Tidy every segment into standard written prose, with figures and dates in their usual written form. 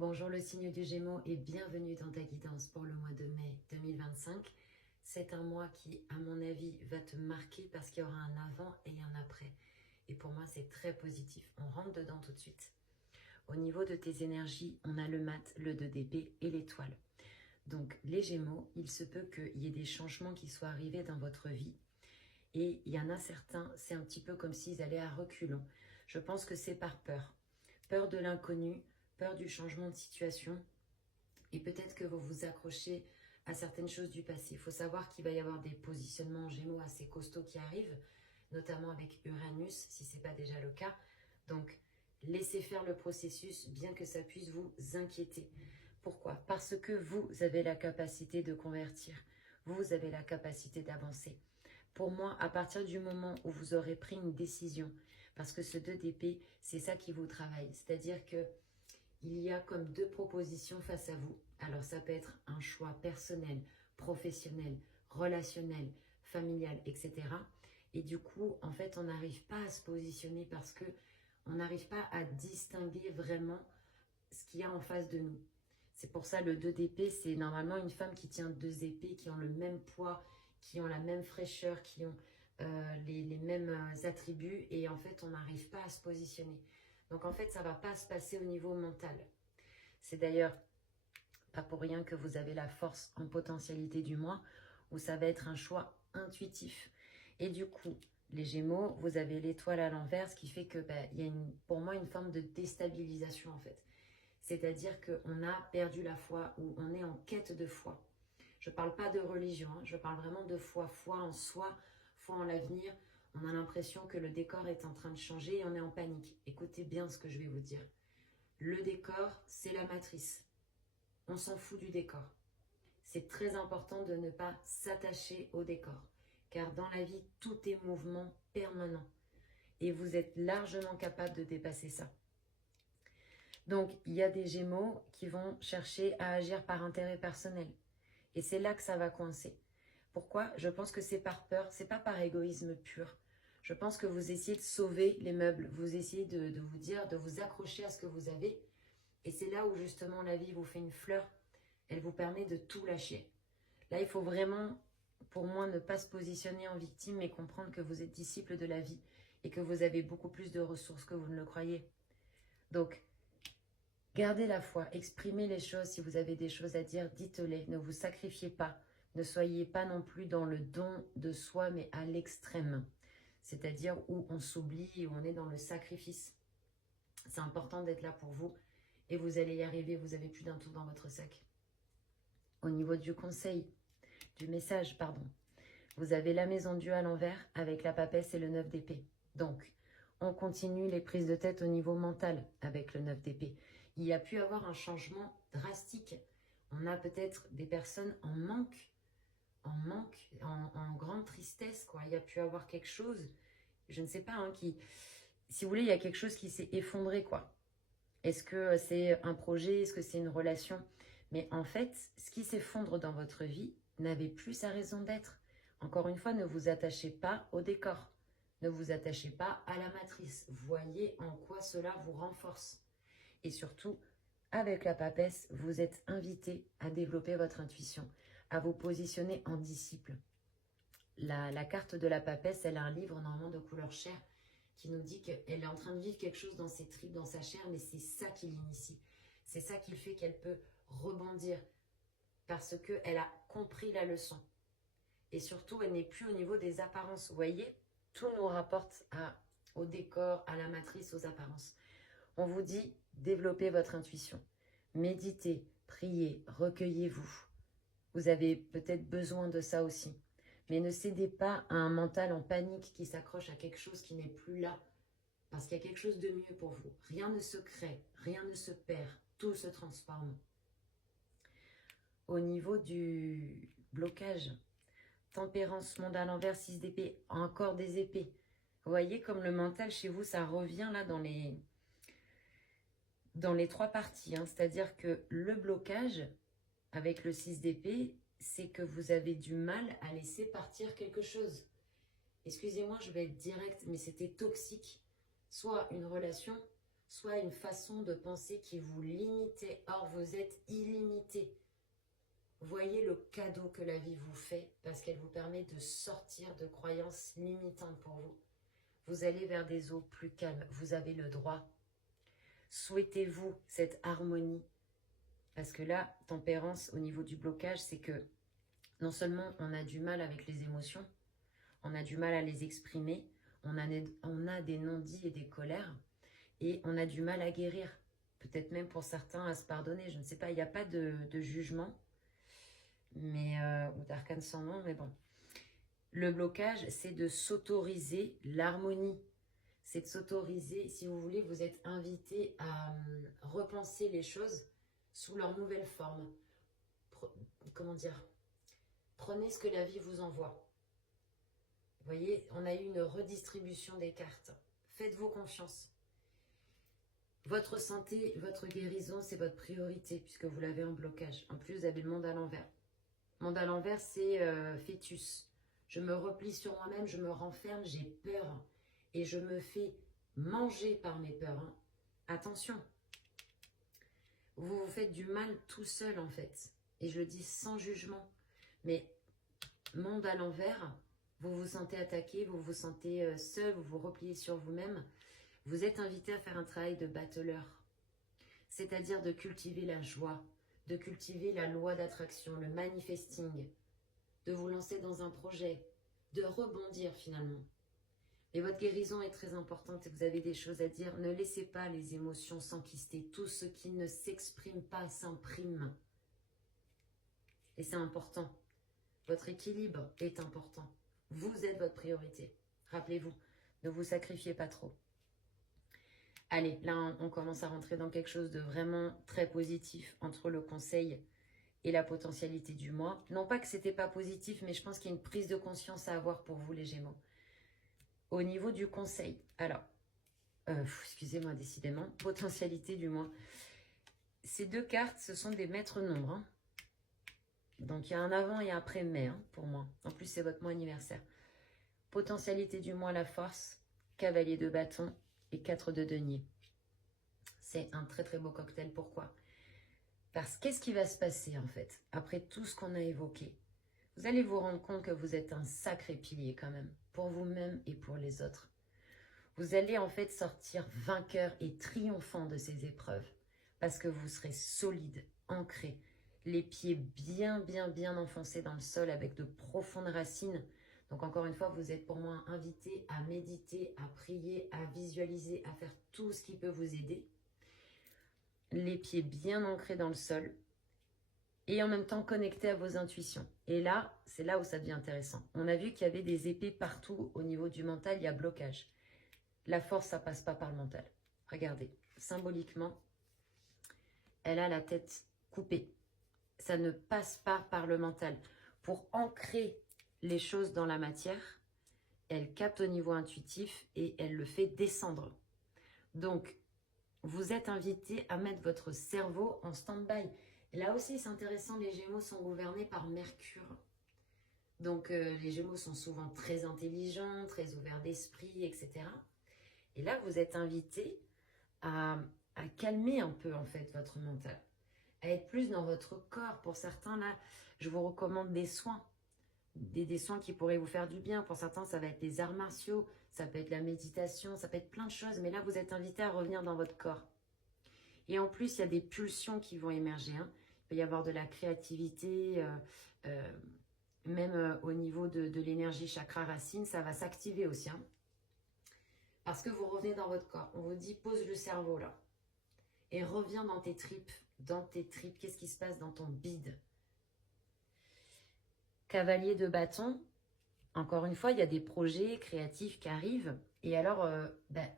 Bonjour le signe du Gémeaux et bienvenue dans ta guidance pour le mois de mai 2025. C'est un mois qui, à mon avis, va te marquer parce qu'il y aura un avant et un après. Et pour moi, c'est très positif. On rentre dedans tout de suite. Au niveau de tes énergies, on a le mat, le 2 d'épée et l'étoile. Donc les Gémeaux, il se peut qu'il y ait des changements qui soient arrivés dans votre vie. Et il y en a certains, c'est un petit peu comme s'ils allaient à reculons. Je pense que c'est par peur. Peur de l'inconnu, peur du changement de situation. Et peut-être que vous vous accrochez à certaines choses du passé. Il faut savoir qu'il va y avoir des positionnements en Gémeaux assez costauds qui arrivent, notamment avec Uranus, si ce n'est pas déjà le cas. Donc, laissez faire le processus, bien que ça puisse vous inquiéter. Pourquoi? Parce que vous avez la capacité de convertir. Vous avez la capacité d'avancer. Pour moi, à partir du moment où vous aurez pris une décision, parce que ce 2 d'épée, c'est ça qui vous travaille. C'est-à-dire que il y a comme deux propositions face à vous. Alors ça peut être un choix personnel, professionnel, relationnel, familial, etc. Et du coup, en fait, on n'arrive pas à se positionner parce que on n'arrive pas à distinguer vraiment ce qu'il y a en face de nous. C'est pour ça le 2 d'épée, c'est normalement une femme qui tient 2 épées, qui ont le même poids, qui ont la même fraîcheur, qui ont les mêmes attributs. Et en fait, on n'arrive pas à se positionner. Donc en fait, ça ne va pas se passer au niveau mental. C'est d'ailleurs pas pour rien que vous avez la force en potentialité du mois, où ça va être un choix intuitif. Et du coup, les Gémeaux, vous avez l'étoile à l'envers, ce qui fait que y a pour moi une forme de déstabilisation en fait. C'est-à-dire qu'on a perdu la foi, ou on est en quête de foi. Je ne parle pas de religion, hein, je parle vraiment de foi, foi en soi, foi en l'avenir. On a l'impression que le décor est en train de changer et on est en panique. Écoutez bien ce que je vais vous dire. Le décor, c'est la matrice. On s'en fout du décor. C'est très important de ne pas s'attacher au décor. Car dans la vie, tout est mouvement permanent. Et vous êtes largement capable de dépasser ça. Donc, il y a des Gémeaux qui vont chercher à agir par intérêt personnel. Et c'est là que ça va coincer. Pourquoi? Je pense que c'est par peur, c'est pas par égoïsme pur. Je pense que vous essayez de sauver les meubles, vous essayez de vous dire, de vous accrocher à ce que vous avez. Et c'est là où justement la vie vous fait une fleur, elle vous permet de tout lâcher. Là, il faut vraiment, pour moi, ne pas se positionner en victime, mais comprendre que vous êtes disciple de la vie et que vous avez beaucoup plus de ressources que vous ne le croyez. Donc, gardez la foi, exprimez les choses. Si vous avez des choses à dire, dites-les, ne vous sacrifiez pas. Ne soyez pas non plus dans le don de soi, mais à l'extrême. C'est-à-dire où on s'oublie et où on est dans le sacrifice. C'est important d'être là pour vous et vous allez y arriver. Vous n'avez plus d'un tour dans votre sac. Au niveau du conseil, du message, pardon, vous avez la maison Dieu à l'envers avec la papesse et le 9 d'épée. Donc, on continue les prises de tête au niveau mental avec le 9 d'épée. Il y a pu avoir un changement drastique. On a peut-être des personnes en grande tristesse, quoi. Il y a pu avoir quelque chose, je ne sais pas, hein, si vous voulez, il y a quelque chose qui s'est effondré, quoi. Est-ce que c'est un projet? Est-ce que c'est une relation? Mais en fait, ce qui s'effondre dans votre vie n'avait plus sa raison d'être. Encore une fois, ne vous attachez pas au décor. Ne vous attachez pas à la matrice. Voyez en quoi cela vous renforce. Et surtout, avec la papesse, vous êtes invité à développer votre intuition, à vous positionner en disciple. La carte de la papesse, elle a un livre normalement de couleur chair qui nous dit qu'elle est en train de vivre quelque chose dans ses tripes, dans sa chair, mais c'est ça qui l'initie. C'est ça qui fait qu'elle peut rebondir parce qu'elle a compris la leçon. Et surtout, elle n'est plus au niveau des apparences. Vous voyez, tout nous rapporte au décor, à la matrice, aux apparences. On vous dit, développez votre intuition. Méditez, priez, recueillez-vous. Vous avez peut-être besoin de ça aussi. Mais ne cédez pas à un mental en panique qui s'accroche à quelque chose qui n'est plus là. Parce qu'il y a quelque chose de mieux pour vous. Rien ne se crée, rien ne se perd, tout se transforme. Au niveau du blocage, tempérance, monde à l'envers, 6 d'épée, encore des épées. Vous voyez comme le mental chez vous, ça revient là dans les trois parties. Hein. C'est-à-dire que le blocage, avec le 6 d'épée, c'est que vous avez du mal à laisser partir quelque chose. Excusez-moi, je vais être directe, mais c'était toxique. Soit une relation, soit une façon de penser qui vous limitait. Or, vous êtes illimité. Voyez le cadeau que la vie vous fait parce qu'elle vous permet de sortir de croyances limitantes pour vous. Vous allez vers des eaux plus calmes. Vous avez le droit. Souhaitez-vous cette harmonie? Parce que là, tempérance, au niveau du blocage, c'est que non seulement on a du mal avec les émotions, on a du mal à les exprimer, on a des non-dits et des colères, et on a du mal à guérir. Peut-être même pour certains à se pardonner, je ne sais pas, il n'y a pas de jugement, mais, ou d'arcane sans nom, mais bon. Le blocage, c'est de s'autoriser l'harmonie. C'est de s'autoriser, si vous voulez, vous êtes invité à repenser les choses sous leur nouvelle forme. Comment dire? Prenez ce que la vie vous envoie. Vous voyez, on a eu une redistribution des cartes. Faites-vous confiance. Votre santé, votre guérison, c'est votre priorité puisque vous l'avez en blocage. En plus, vous avez le monde à l'envers. Le monde à l'envers, c'est fœtus. Je me replie sur moi-même, je me renferme, j'ai peur. Et je me fais manger par mes peurs. Hein. Attention. Vous vous faites du mal tout seul en fait. Et je le dis sans jugement. Mais monde à l'envers, vous vous sentez attaqué, vous vous sentez seul, vous vous repliez sur vous-même. Vous êtes invité à faire un travail de battleur. C'est-à-dire de cultiver la joie, de cultiver la loi d'attraction, le manifesting, de vous lancer dans un projet, de rebondir finalement. Et votre guérison est très importante et vous avez des choses à dire. Ne laissez pas les émotions s'enquister. Tout ce qui ne s'exprime pas s'imprime. Et c'est important. Votre équilibre est important. Vous êtes votre priorité. Rappelez-vous, ne vous sacrifiez pas trop. Allez, là, on commence à rentrer dans quelque chose de vraiment très positif entre le conseil et la potentialité du mois. Non pas que ce n'était pas positif, mais je pense qu'il y a une prise de conscience à avoir pour vous, les Gémeaux. Au niveau du conseil, alors, excusez-moi, décidément, potentialité du mois. Ces deux cartes, ce sont des maîtres nombres. Hein. Donc, il y a un avant et un après mai hein, pour moi. En plus, c'est votre mois anniversaire. Potentialité du mois, la force, cavalier de bâton et 4 de denier. C'est un très très beau cocktail. Pourquoi? Parce qu'est-ce qui va se passer en fait, après tout ce qu'on a évoqué? Vous allez vous rendre compte que vous êtes un sacré pilier quand même, pour vous-même et pour les autres. Vous allez en fait sortir vainqueur et triomphant de ces épreuves, parce que vous serez solide, ancré, les pieds bien enfoncés dans le sol avec de profondes racines. Donc encore une fois, vous êtes pour moi invité à méditer, à prier, à visualiser, à faire tout ce qui peut vous aider. Les pieds bien ancrés dans le sol et en même temps connectés à vos intuitions. Et là, c'est là où ça devient intéressant. On a vu qu'il y avait des épées partout au niveau du mental, il y a blocage. La force, ça passe pas par le mental. Regardez, symboliquement, elle a la tête coupée. Ça ne passe pas par le mental. Pour ancrer les choses dans la matière, elle capte au niveau intuitif et elle le fait descendre. Donc, vous êtes invité à mettre votre cerveau en stand-by. Là aussi, c'est intéressant, les Gémeaux sont gouvernés par Mercure. Donc, les Gémeaux sont souvent très intelligents, très ouverts d'esprit, etc. Et là, vous êtes invité à calmer un peu, en fait, votre mental. À être plus dans votre corps. Pour certains, là, je vous recommande des soins. Des soins qui pourraient vous faire du bien. Pour certains, ça va être les arts martiaux, ça peut être la méditation, ça peut être plein de choses. Mais là, vous êtes invité à revenir dans votre corps. Et en plus, il y a des pulsions qui vont émerger. Hein. Il peut y avoir de la créativité, même au niveau de l'énergie chakra racine, ça va s'activer aussi. Hein. Parce que vous revenez dans votre corps. On vous dit, pose le cerveau là. Et reviens dans tes tripes. Dans tes tripes, qu'est-ce qui se passe dans ton bide? Cavalier de bâton. Encore une fois, il y a des projets créatifs qui arrivent. Et alors,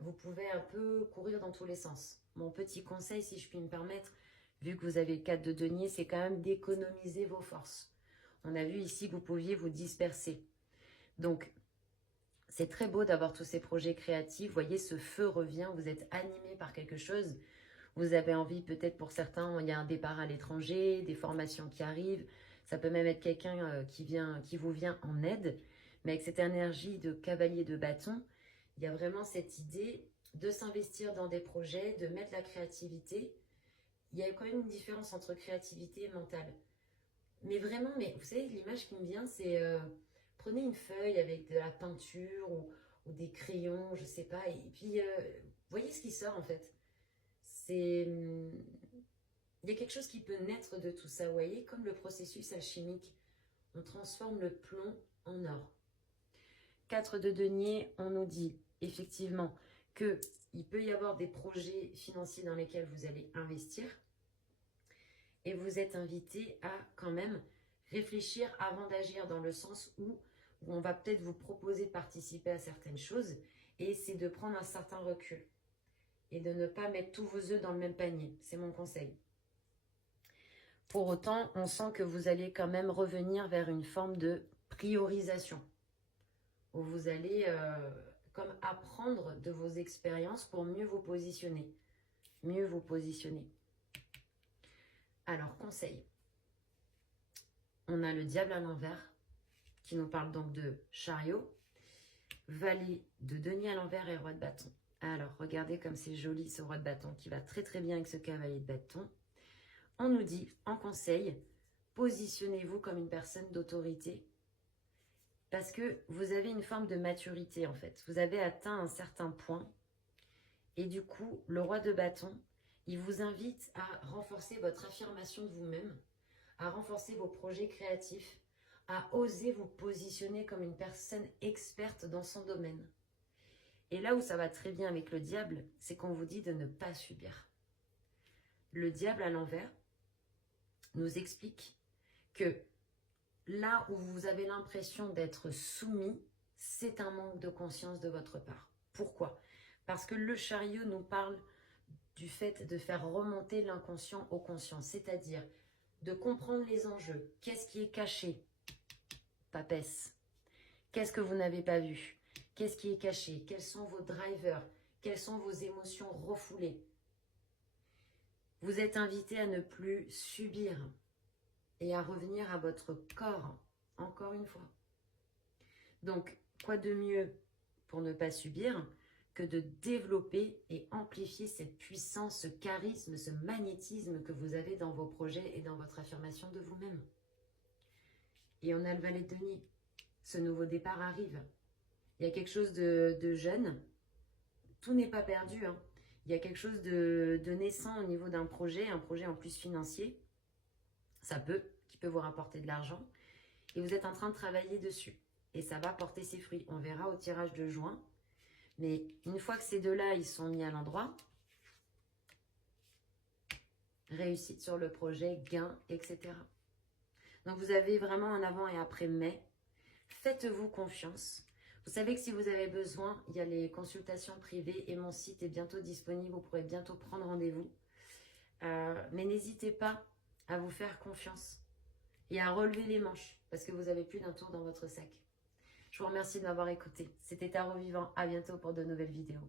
vous pouvez un peu courir dans tous les sens. Mon petit conseil, si je puis me permettre, vu que vous avez le 4 de denier, c'est quand même d'économiser vos forces. On a vu ici que vous pouviez vous disperser. Donc, c'est très beau d'avoir tous ces projets créatifs. Vous voyez, ce feu revient, vous êtes animé par quelque chose. Vous avez envie, peut-être pour certains, il y a un départ à l'étranger, des formations qui arrivent. Ça peut même être quelqu'un qui vous vient en aide. Mais avec cette énergie de cavalier de bâton, il y a vraiment cette idée de s'investir dans des projets, de mettre la créativité. Il y a quand même une différence entre créativité et mentale. Mais vraiment, mais vous savez, l'image qui me vient, c'est prenez une feuille avec de la peinture ou des crayons, je sais pas, et puis voyez ce qui sort en fait. C'est, il y a quelque chose qui peut naître de tout ça, vous voyez, comme le processus alchimique. On transforme le plomb en or. 4 de denier, on nous dit effectivement qu'il peut y avoir des projets financiers dans lesquels vous allez investir. Et vous êtes invité à quand même réfléchir avant d'agir, dans le sens où on va peut-être vous proposer de participer à certaines choses, et c'est de prendre un certain recul et de ne pas mettre tous vos œufs dans le même panier. C'est mon conseil. Pour autant, on sent que vous allez quand même revenir vers une forme de priorisation, où vous allez comme apprendre de vos expériences pour mieux vous positionner. Mieux vous positionner. Alors, conseil. On a le diable à l'envers, qui nous parle donc de chariot, valet de denier à l'envers et roi de bâton. Alors, regardez comme c'est joli ce roi de bâton, qui va très très bien avec ce cavalier de bâton. On nous dit, en conseil, positionnez-vous comme une personne d'autorité, parce que vous avez une forme de maturité en fait. Vous avez atteint un certain point, et du coup, le roi de bâton, il vous invite à renforcer votre affirmation de vous-même, à renforcer vos projets créatifs, à oser vous positionner comme une personne experte dans son domaine. Et là où ça va très bien avec le diable, c'est qu'on vous dit de ne pas subir. Le diable à l'envers nous explique que là où vous avez l'impression d'être soumis, c'est un manque de conscience de votre part. Pourquoi? Parce que le chariot nous parle du fait de faire remonter l'inconscient au conscient, c'est-à-dire de comprendre les enjeux. Qu'est-ce qui est caché? Papesse. Qu'est-ce que vous n'avez pas vu? Qu'est-ce qui est caché? Quels sont vos drivers? Quelles sont vos émotions refoulées? Vous êtes invité à ne plus subir et à revenir à votre corps, encore une fois. Donc, quoi de mieux pour ne pas subir que de développer et amplifier cette puissance, ce charisme, ce magnétisme que vous avez dans vos projets et dans votre affirmation de vous-même. Et on a le valet de denier. Ce nouveau départ arrive. Il y a quelque chose de jeune. Tout n'est pas perdu, hein. Il y a quelque chose de naissant au niveau d'un projet, un projet en plus financier. Qui peut vous rapporter de l'argent. Et vous êtes en train de travailler dessus. Et ça va porter ses fruits. On verra au tirage de juin. Mais une fois que ces deux-là, ils sont mis à l'endroit, réussite sur le projet, gain, etc. Donc, vous avez vraiment un avant et après mai. Faites-vous confiance. Vous savez que si vous avez besoin, il y a les consultations privées et mon site est bientôt disponible. Vous pourrez bientôt prendre rendez-vous. Mais n'hésitez pas à vous faire confiance et à relever les manches parce que vous avez plus d'un tour dans votre sac. Je vous remercie de m'avoir écouté. C'était Tarot Vivant. À bientôt pour de nouvelles vidéos.